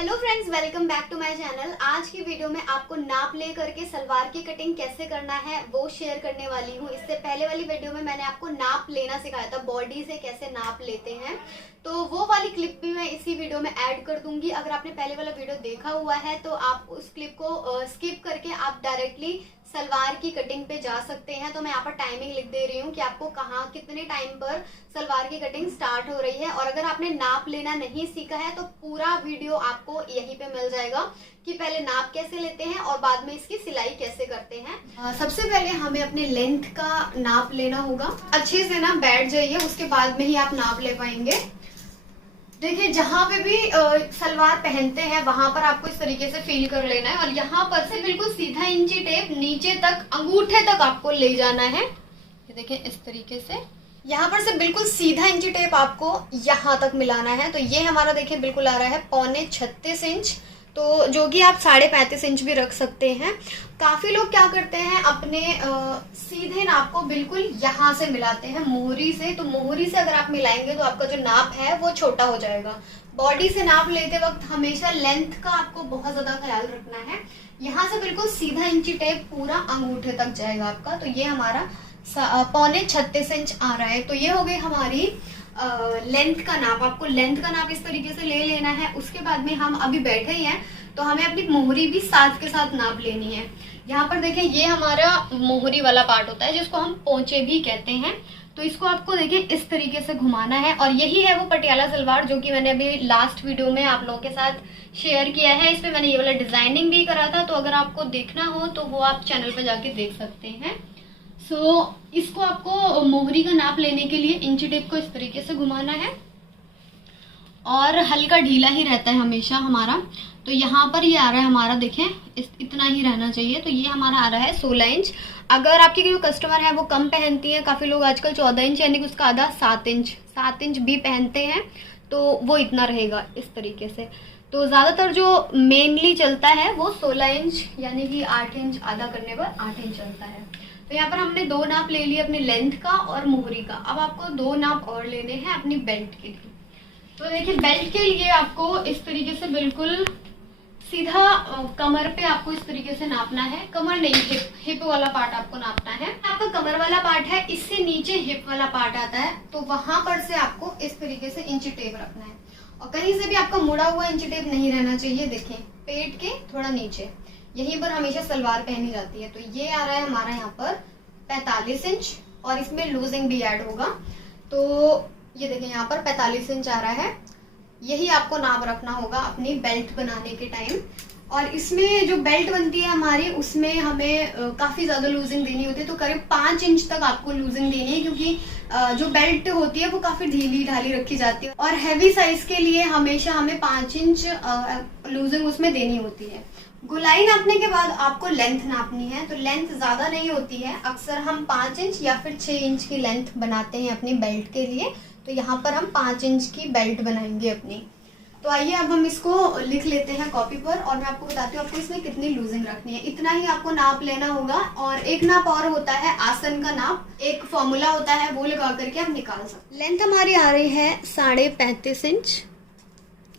Hello friends, welcome back to my channel. आज की video में आपको नाप ले करके सलवार की कटिंग कैसे करना है वो शेयर करने वाली हूँ। इससे पहले वाली वीडियो में मैंने आपको नाप लेना सिखाया था, बॉडी से कैसे नाप लेते हैं, तो वो वाली क्लिप भी मैं इसी वीडियो में ऐड कर दूंगी। अगर आपने पहले वाला वीडियो देखा हुआ है तो आप उस क्लिप को स्किप करके आप डायरेक्टली सलवार की कटिंग पे जा सकते हैं। तो मैं यहाँ पर टाइमिंग लिख दे रही हूँ कि आपको कहाँ कितने टाइम पर सलवार की कटिंग स्टार्ट हो रही है। और अगर आपने नाप लेना नहीं सीखा है तो पूरा वीडियो आपको यहीं पे मिल जाएगा कि पहले नाप कैसे लेते हैं और बाद में इसकी सिलाई कैसे करते हैं। सबसे पहले हमें अपने लेंथ का नाप लेना होगा। अच्छे से ना बैठ जाइए, उसके बाद में ही आप नाप ले पाएंगे। देखिए, जहां पे भी सलवार पहनते हैं वहां पर आपको इस तरीके से फील कर लेना है और यहाँ पर से बिल्कुल सीधा इंची टेप नीचे तक, अंगूठे तक आपको ले जाना है। ये देखिए, इस तरीके से यहाँ पर से बिल्कुल सीधा इंची टेप आपको यहाँ तक मिलाना है। तो ये हमारा देखिए बिल्कुल आ रहा है 36.25 इंच, तो जो कि आप 35.5 इंच भी रख सकते हैं। काफी लोग क्या करते हैं, अपने सीधे नाप को बिल्कुल यहाँ से मिलाते हैं मोहरी से। तो मोहरी से अगर आप मिलाएंगे तो आपका जो नाप है वो छोटा हो जाएगा। बॉडी से नाप लेते वक्त हमेशा लेंथ का आपको बहुत ज्यादा ख्याल रखना है। यहाँ से बिल्कुल सीधा इंची टेप पूरा अंगूठे तक जाएगा आपका। तो ये हमारा 36.25 इंच आ रहा है। तो ये हो गई हमारी लेंथ का नाप। आपको लेंथ का नाप इस तरीके से ले लेना है। उसके बाद में हम अभी बैठे ही हैं तो हमें अपनी मोहरी भी साथ के साथ नाप लेनी है। यहाँ पर देखिए, ये हमारा मोहरी वाला पार्ट होता है जिसको हम पोंचे भी कहते हैं। तो इसको आपको देखिए इस तरीके से घुमाना है और यही है वो पटियाला सलवार जो कि मैंने अभी लास्ट वीडियो में आप लोगों के साथ शेयर किया है। इस पे मैंने ये वाला डिजाइनिंग भी करा था, तो अगर आपको देखना हो तो वो आप चैनल पे जाके देख सकते हैं। इसको आपको मोहरी का नाप लेने के लिए इंची टेप को इस तरीके से घुमाना है और हल्का ढीला ही रहता है हमेशा हमारा। तो यहाँ पर ये आ रहा है हमारा, देखें इतना ही रहना चाहिए। तो ये हमारा आ रहा है 16 इंच। अगर आपकी जो कस्टमर है वो कम पहनती है, काफी लोग आजकल 14 इंच यानी कि उसका आधा 7 इंच भी पहनते हैं, तो वो इतना रहेगा इस तरीके से। तो ज्यादातर जो मेनली चलता है वो 16 इंच यानी कि 8 इंच, आधा करने पर 8 इंच चलता है। तो यहाँ पर हमने 2 नाप ले लिए अपने लेंथ का और मोहरी का। अब आपको 2 नाप और लेने हैं अपनी बेल्ट के लिए। तो देखिए, बेल्ट के लिए आपको इस तरीके से बिल्कुल सीधा कमर पे आपको इस तरीके से नापना है। कमर नहीं, हिप वाला पार्ट आपको नापना है। आपका कमर वाला पार्ट है, इससे नीचे हिप वाला पार्ट आता है, तो वहां पर से आपको इस तरीके से इंची टेप रखना है और कहीं से भी आपका मुड़ा हुआ इंची टेप नहीं रहना चाहिए। देखें, पेट के थोड़ा नीचे, यहीं पर हमेशा सलवार पहनी जाती है। तो ये आ रहा है हमारा यहाँ पर 45 इंच और इसमें लूजिंग भी ऐड होगा। तो ये देखें, यहाँ पर 45 इंच आ रहा है। यही आपको नाप रखना होगा अपनी बेल्ट बनाने के टाइम। और इसमें जो बेल्ट बनती है हमारी, उसमें हमें काफी ज्यादा लूजिंग देनी होती है। तो करीब 5 इंच तक आपको लूजिंग देनी है, क्योंकि जो बेल्ट होती है वो काफी ढीली ढाली रखी जाती है और हैवी साइज के लिए हमेशा हमें 5 इंच लूजिंग उसमें देनी होती है। गोलाई नापने के बाद आपको लेंथ नापनी है। तो लेंथ ज्यादा नहीं होती है, अक्सर हम 5 इंच या फिर 6 इंच की लेंथ बनाते हैं अपनी बेल्ट के लिए। तो यहाँ पर हम 5 इंच की बेल्ट बनाएंगे अपनी। तो आइए अब हम इसको लिख लेते हैं कॉपी पर और मैं आपको बताती हूँ आपको इसमें कितनी लूजिंग रखनी है। इतना ही आपको नाप लेना होगा। और एक नाप और होता है आसन का नाप, एक फॉर्मूला होता है, वो लगा करके आप निकाल सकते। लेंथ हमारी आ रही है 35.5 इंच।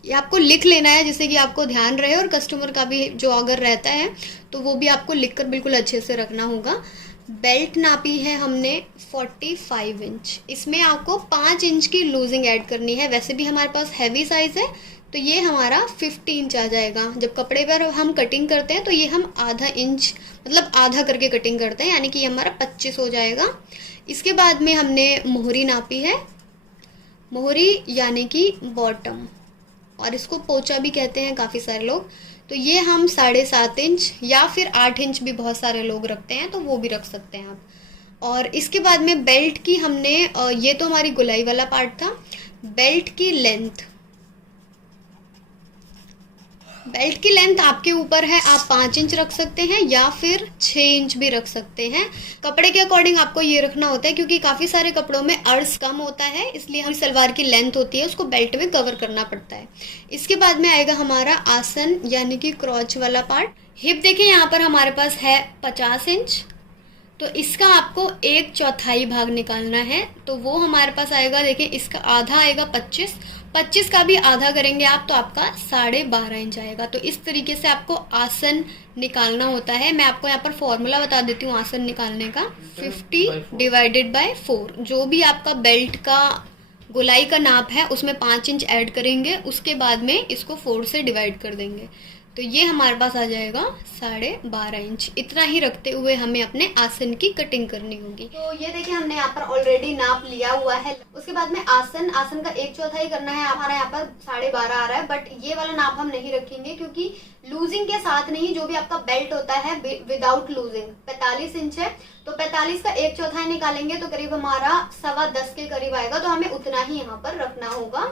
ये आपको लिख लेना है जिससे कि आपको ध्यान रहे और कस्टमर का भी जो अगर रहता है तो वो भी आपको लिखकर बिल्कुल अच्छे से रखना होगा। बेल्ट नापी है हमने 45 इंच। इसमें आपको 5 इंच की लूजिंग ऐड करनी है। वैसे भी हमारे पास हैवी साइज है तो ये हमारा 50 इंच आ जाएगा। जब कपड़े पर हम कटिंग करते हैं तो ये हम आधा इंच, मतलब आधा करके कटिंग करते हैं, यानी कि हमारा 25 हो जाएगा। इसके बाद में हमने मोहरी नापी है, मोहरी यानी कि बॉटम, और इसको पोचा भी कहते हैं काफी सारे लोग। तो ये हम 7.5 इंच या फिर 8 इंच भी बहुत सारे लोग रखते हैं, तो वो भी रख सकते हैं आप। और इसके बाद में बेल्ट की हमने, ये तो हमारी गोलाई वाला पार्ट था। बेल्ट की लेंथ, बेल्ट की लेंथ आपके ऊपर है, आप 5 इंच रख सकते हैं या फिर 6 इंच भी रख सकते हैं। कपड़े के अकॉर्डिंग आपको ये रखना होता है, क्योंकि काफी सारे कपड़ों में अर्ज कम होता है, इसलिए हमारी सलवार की लेंथ होती है उसको बेल्ट में कवर करना पड़ता है। इसके बाद में आएगा हमारा आसन यानी कि क्रॉच वाला पार्ट। हिप देखें, यहाँ पर हमारे पास है 50 इंच, तो इसका आपको 1/4 भाग निकालना है। तो वो हमारे पास आएगा, देखें इसका आधा आएगा 25, 25 का भी आधा करेंगे आप तो आपका 12.5 इंच आएगा। तो इस तरीके से आपको आसन निकालना होता है। मैं आपको यहाँ पर फॉर्मूला बता देती हूँ आसन निकालने का। 50 डिवाइडेड बाय 4, जो भी आपका बेल्ट का गोलाई का नाप है उसमें 5 इंच ऐड करेंगे, उसके बाद में इसको 4 से डिवाइड कर देंगे, तो ये हमारे पास आ जाएगा 12.5 इंच। इतना ही रखते हुए हमें अपने आसन की कटिंग करनी होगी। तो ये देखिए हमने यहाँ पर ऑलरेडी नाप लिया हुआ है। उसके बाद में आसन का 1/4 करना है। हमारा यहाँ पर 12.5 आ रहा है, बट ये वाला नाप हम नहीं रखेंगे क्योंकि लूजिंग के साथ नहीं, जो भी आपका बेल्ट होता है विदाउट लूजिंग 45 इंच है, तो 45 का 1/4 निकालेंगे तो करीब हमारा 10.15 के करीब आएगा। तो हमें उतना ही यहाँ पर रखना होगा।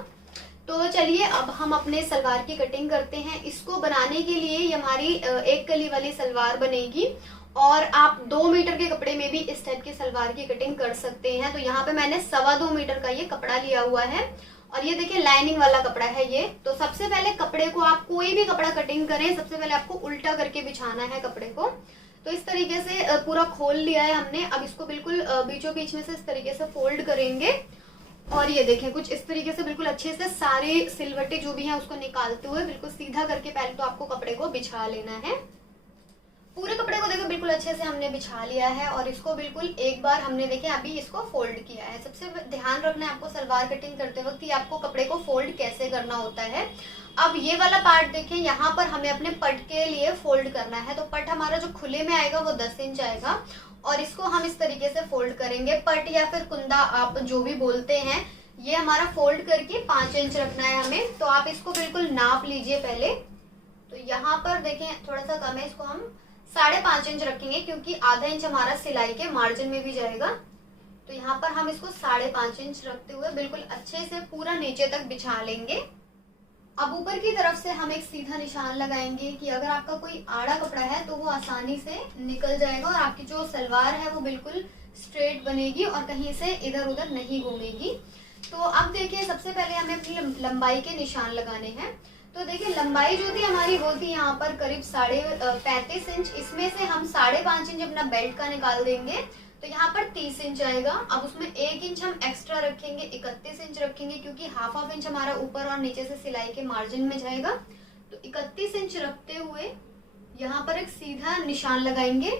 तो चलिए अब हम अपने सलवार की कटिंग करते हैं। इसको बनाने के लिए ये हमारी एक कली वाली सलवार बनेगी, और आप 2 मीटर के कपड़े में भी इस टाइप की सलवार की कटिंग कर सकते हैं। तो यहाँ पे मैंने 2.25 मीटर का ये कपड़ा लिया हुआ है, और ये देखिए लाइनिंग वाला कपड़ा है ये। तो सबसे पहले कपड़े को, आप कोई भी कपड़ा कटिंग करें, सबसे पहले आपको उल्टा करके बिछाना है कपड़े को। तो इस तरीके से पूरा खोल लिया है हमने। अब इसको बिल्कुल बीचों बीच में से इस तरीके से फोल्ड करेंगे, और ये देखें कुछ इस तरीके से बिल्कुल अच्छे से सारे सिलवटे जो भी हैं उसको निकालते हुए बिल्कुल सीधा करके पहले तो आपको कपड़े को बिछा लेना है। पूरे कपड़े को देखो बिल्कुल अच्छे से हमने बिछा लिया है, और इसको बिल्कुल एक बार हमने देखे अभी इसको फोल्ड किया है। सबसे ध्यान रखना है आपको सलवार कटिंग करते वक्त कि आपको कपड़े को फोल्ड कैसे करना होता है। अब ये वाला पार्ट देखें, यहाँ पर हमें अपने पट के लिए फोल्ड करना है। तो पट हमारा जो खुले में आएगा वो 10 इंच आएगा, और इसको हम इस तरीके से फोल्ड करेंगे। पट या फिर कुंदा आप जो भी बोलते हैं, ये हमारा फोल्ड करके 5 इंच रखना है हमें। तो आप इसको बिल्कुल नाप लीजिए पहले। तो यहाँ पर देखें थोड़ा सा कम है, इसको हम 5.5 इंच रखेंगे क्योंकि आधा इंच हमारा सिलाई के मार्जिन में भी जाएगा। तो यहाँ पर हम इसको 5.5 इंच रखते हुए बिल्कुल अच्छे से पूरा नीचे तक बिछा लेंगे। अब ऊपर की तरफ से हम एक सीधा निशान लगाएंगे कि अगर आपका कोई आड़ा कपड़ा है तो वो आसानी से निकल जाएगा, और आपकी जो सलवार है वो बिल्कुल स्ट्रेट बनेगी और कहीं से इधर उधर नहीं घूमेगी। तो अब देखिए सबसे पहले हमें अपनी लंबाई के निशान लगाने हैं। तो देखिए लंबाई जो थी हमारी वो थी यहाँ पर करीब 35 इंच। इसमें से हम 5.5 इंच अपना बेल्ट का निकाल देंगे, तो यहाँ पर 30 इंच आएगा। अब उसमें 1 इंच हम एक्स्ट्रा रखेंगे, 31 इंच रखेंगे, क्योंकि हाफ इंच हमारा ऊपर और नीचे से सिलाई के मार्जिन में जाएगा। तो 31 इंच रखते हुए यहाँ पर एक सीधा निशान लगाएंगे।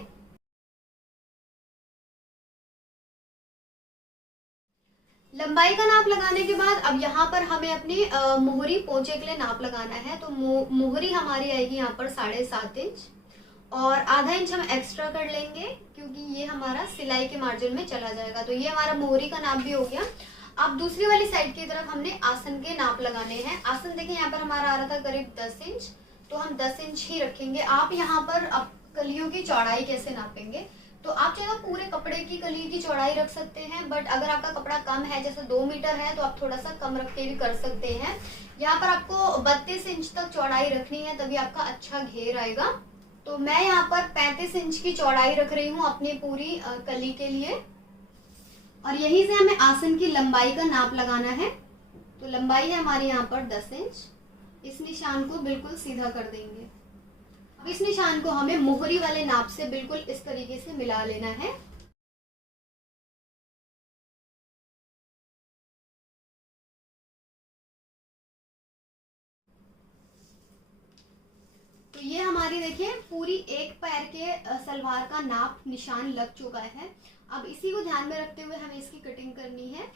लंबाई का नाप लगाने के बाद अब यहाँ पर हमें अपनी मोहरी पोंचे के लिए नाप लगाना है। तो मोहरी हमारी आएगी यहाँ पर 7.5 इंच, और आधा इंच हम एक्स्ट्रा कर लेंगे क्योंकि ये हमारा सिलाई के मार्जिन में चला जाएगा। तो ये हमारा मोहरी का नाप भी हो गया। अब दूसरी वाली साइड की तरफ हमने आसन के नाप लगाने हैं। आसन देखिए यहाँ पर हमारा आ रहा था करीब 10 इंच, तो हम 10 इंच ही रखेंगे। आप यहाँ पर अब कलियों की चौड़ाई कैसे नापेंगे, तो आप चाहे तो पूरे कपड़े की कली की चौड़ाई रख सकते हैं, बट अगर आपका कपड़ा कम है जैसे 2 मीटर है तो आप थोड़ा सा कम रख के भी कर सकते हैं। यहाँ पर आपको 32 इंच तक चौड़ाई रखनी है, तभी आपका अच्छा घेर आएगा। तो मैं यहाँ पर 35 इंच की चौड़ाई रख रही हूँ अपनी पूरी कली के लिए, और यहीं से हमें आसन की लंबाई का नाप लगाना है। तो लंबाई है हमारी यहाँ पर 10 इंच। इस निशान को बिल्कुल सीधा कर देंगे। अब इस निशान को हमें मोहरी वाले नाप से बिल्कुल इस तरीके से मिला लेना है। तो ये हमारी देखिए पूरी एक पैर के सलवार का नाप निशान लग चुका है। अब इसी को ध्यान में रखते हुए हमें इसकी कटिंग करनी है।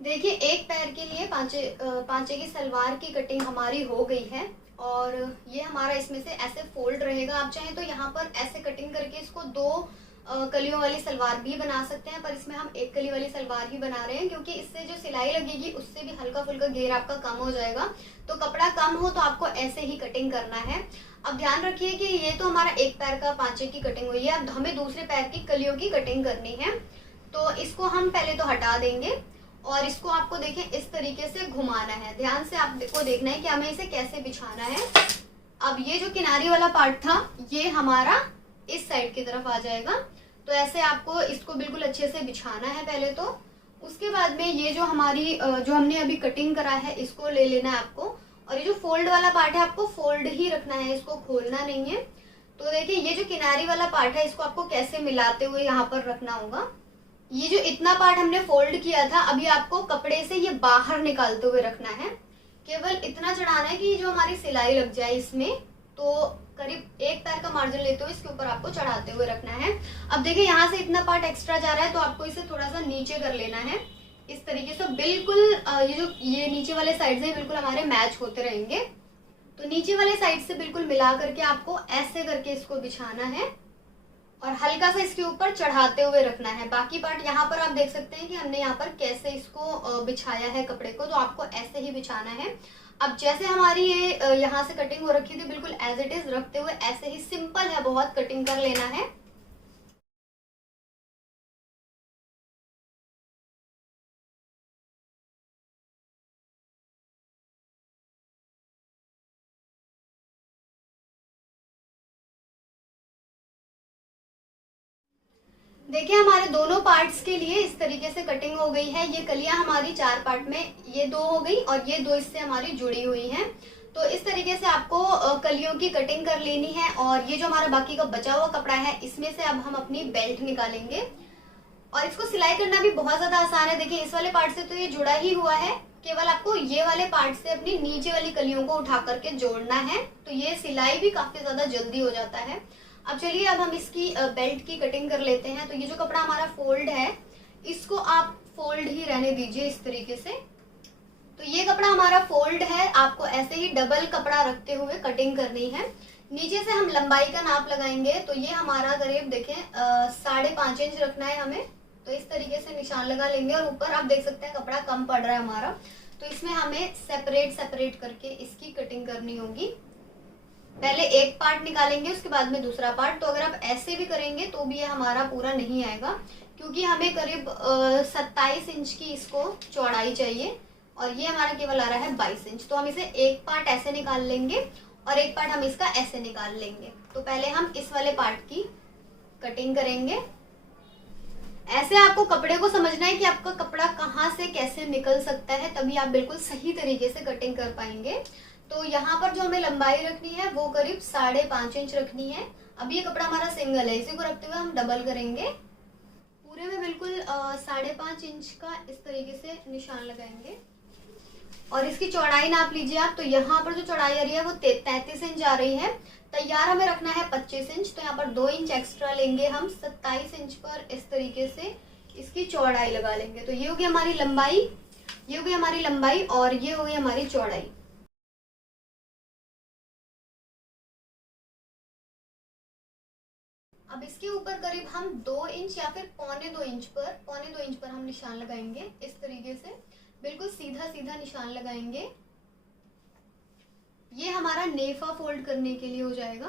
देखिए एक पैर के लिए पांचे की सलवार की कटिंग हमारी हो गई है, और ये हमारा इसमें से ऐसे फोल्ड रहेगा। आप चाहें तो यहाँ पर ऐसे कटिंग करके इसको 2 कलियों वाली सलवार भी बना सकते हैं, पर इसमें हम 1 कली वाली सलवार ही बना रहे हैं क्योंकि इससे जो सिलाई लगेगी उससे भी हल्का फुल्का घेर आपका कम हो जाएगा। तो कपड़ा कम हो तो आपको ऐसे ही कटिंग करना है। अब ध्यान रखिए कि ये तो हमारा एक पैर का पांचे की कटिंग हुई है, अब हमें दूसरे पैर की कलियों की कटिंग करनी है। तो इसको हम पहले तो हटा देंगे, और इसको आपको देखें इस तरीके से घुमाना है। ध्यान से आपको देखना है कि हमें इसे कैसे बिछाना है। अब ये जो किनारी वाला पार्ट था ये हमारा इस साइड की तरफ आ जाएगा। तो ऐसे आपको इसको बिल्कुल अच्छे से बिछाना है पहले तो। उसके बाद में ये जो हमारी जो हमने अभी कटिंग करा है इसको ले लेना है आपको, और ये जो फोल्ड वाला पार्ट है आपको फोल्ड ही रखना है, इसको खोलना नहीं है। तो देखिए ये जो किनारी वाला पार्ट है इसको आपको कैसे मिलाते हुए यहाँ पर रखना होगा। ये जो इतना पार्ट हमने फोल्ड किया था अभी आपको कपड़े से ये बाहर निकालते हुए रखना है। केवल इतना चढ़ाना है कि जो हमारी सिलाई लग जाए इसमें, तो करीब एक पैर का मार्जिन लेते हुए इसके ऊपर आपको चढ़ाते हुए रखना है। अब देखिए यहाँ से इतना पार्ट एक्स्ट्रा जा रहा है तो आपको इसे थोड़ा सा नीचे कर लेना है इस तरीके से। बिल्कुल ये नीचे वाले साइड से बिल्कुल हमारे मैच होते रहेंगे। तो नीचे वाले साइड से बिल्कुल मिला करके आपको ऐसे करके इसको बिछाना है और हल्का सा इसके ऊपर चढ़ाते हुए रखना है। बाकी पार्ट यहाँ पर आप देख सकते हैं कि हमने यहाँ पर कैसे इसको बिछाया है कपड़े को, तो आपको ऐसे ही बिछाना है। अब जैसे हमारी ये यहाँ से कटिंग हो रखी थी बिल्कुल एज इट इज रखते हुए ऐसे ही सिंपल है बहुत कटिंग कर लेना है। देखिए हमारे दोनों पार्ट्स के लिए इस तरीके से कटिंग हो गई है। ये कलियां हमारी 4 पार्ट में ये 2 हो गई और ये 2 इससे हमारी जुड़ी हुई हैं। तो इस तरीके से आपको कलियों की कटिंग कर लेनी है। और ये जो हमारा बाकी का बचा हुआ कपड़ा है इसमें से अब हम अपनी बेल्ट निकालेंगे और इसको सिलाई करना भी बहुत ज्यादा आसान है। देखिए इस वाले पार्ट से तो ये जुड़ा ही हुआ है, केवल आपको ये वाले पार्ट से अपनी नीचे वाली कलियों को उठा करके जोड़ना है, तो ये सिलाई भी काफी ज्यादा जल्दी हो जाता है। अब चलिए अब हम इसकी बेल्ट की कटिंग कर लेते हैं। तो ये जो कपड़ा हमारा फोल्ड है इसको आप फोल्ड ही रहने दीजिए इस तरीके से। तो ये कपड़ा हमारा फोल्ड है, आपको ऐसे ही डबल कपड़ा रखते हुए कटिंग करनी है। नीचे से हम लंबाई का नाप लगाएंगे, तो ये हमारा करीब देखें 5.5 इंच रखना है हमें। तो इस तरीके से निशान लगा लेंगे और ऊपर आप देख सकते हैं कपड़ा कम पड़ रहा है हमारा, तो इसमें हमें सेपरेट करके इसकी कटिंग करनी होगी। पहले एक पार्ट निकालेंगे उसके बाद में दूसरा पार्ट। तो अगर आप ऐसे भी करेंगे तो भी ये हमारा पूरा नहीं आएगा, क्योंकि हमें करीब 27 इंच की इसको चौड़ाई चाहिए और ये हमारा केवल आ रहा है 22 इंच। तो हम इसे एक पार्ट ऐसे निकाल लेंगे और एक पार्ट हम इसका ऐसे निकाल लेंगे। तो पहले हम इस वाले पार्ट की कटिंग करेंगे। ऐसे आपको कपड़े को समझना है कि आपका कपड़ा कहाँ से कैसे निकल सकता है, तभी आप बिल्कुल सही तरीके से कटिंग कर पाएंगे। तो यहाँ पर जो हमें लंबाई रखनी है वो करीब 5.5 इंच रखनी है। अब ये कपड़ा हमारा सिंगल है, इसी को रखते हुए हम डबल करेंगे। पूरे में बिल्कुल 5.5 इंच का इस तरीके से निशान लगाएंगे और इसकी चौड़ाई नाप लीजिए आप। तो यहाँ पर जो चौड़ाई आ रही है वो 33 इंच आ रही है। तैयार हमें रखना है 25 इंच, तो यहाँ पर 2 इंच एक्स्ट्रा लेंगे हम। 27 इंच पर इस तरीके से इसकी चौड़ाई लगा लेंगे। तो ये होगी हमारी लंबाई, ये होगी हमारी लंबाई और ये होगी हमारी चौड़ाई। अब इसके ऊपर करीब हम 2 इंच या फिर पौने 2 इंच पर हम निशान लगाएंगे इस तरीके से, बिल्कुल सीधा सीधा निशान लगाएंगे। ये हमारा नेफा फोल्ड करने के लिए हो जाएगा।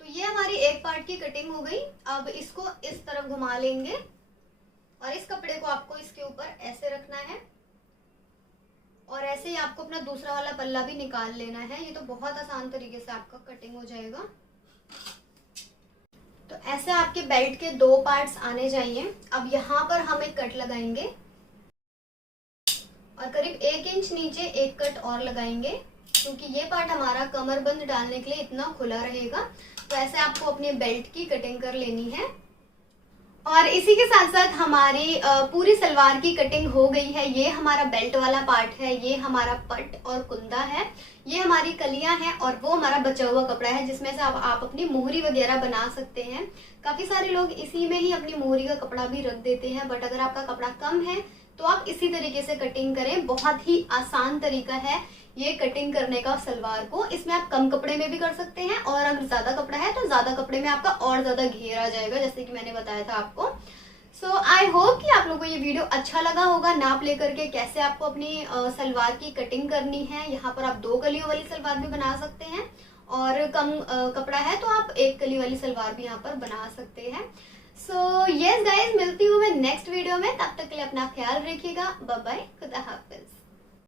तो ये हमारी एक पार्ट की कटिंग हो गई। अब इसको इस तरफ घुमा लेंगे और इस कपड़े को आपको इसके ऊपर ऐसे रखना है और ऐसे ही आपको अपना दूसरा वाला पल्ला भी निकाल लेना है। ये तो बहुत आसान तरीके से आपका कटिंग हो जाएगा। तो ऐसे आपके बेल्ट के 2 पार्ट्स आने चाहिए। अब यहाँ पर हम एक कट लगाएंगे और करीब 1 इंच नीचे एक कट और लगाएंगे, क्योंकि ये पार्ट हमारा कमरबंद डालने के लिए इतना खुला रहेगा। तो ऐसे आपको अपने बेल्ट की कटिंग कर लेनी है। और इसी के साथ साथ हमारी पूरी सलवार की कटिंग हो गई है। ये हमारा बेल्ट वाला पार्ट है, ये हमारा पट और कुंदा है, ये हमारी कलियां हैं और वो हमारा बचा हुआ कपड़ा है जिसमें से आप अपनी मोहरी वगैरह बना सकते हैं। काफी सारे लोग इसी में ही अपनी मोहरी का कपड़ा भी रख देते हैं, बट अगर आपका कपड़ा कम है तो आप इसी तरीके से कटिंग करें। बहुत ही आसान तरीका है ये कटिंग करने का सलवार को। इसमें आप कम कपड़े में भी कर सकते हैं और अगर ज्यादा कपड़ा है तो ज्यादा कपड़े में आपका और ज्यादा घेर आ जाएगा, जैसे कि मैंने बताया था आपको। सो आई होप कि आप लोगों को ये वीडियो अच्छा लगा होगा, नाप लेकर के कैसे आपको अपनी सलवार की कटिंग करनी है। यहाँ पर आप 2 कलियों वाली सलवार भी बना सकते हैं और कम कपड़ा है तो आप 1 कली वाली सलवार भी यहाँ पर बना सकते हैं। सो यस गाइज, मिलती हूँ मैं नेक्स्ट वीडियो में। तब तक के लिए अपना ख्याल रखिएगा। बाय बाय, खुदा हाफिज।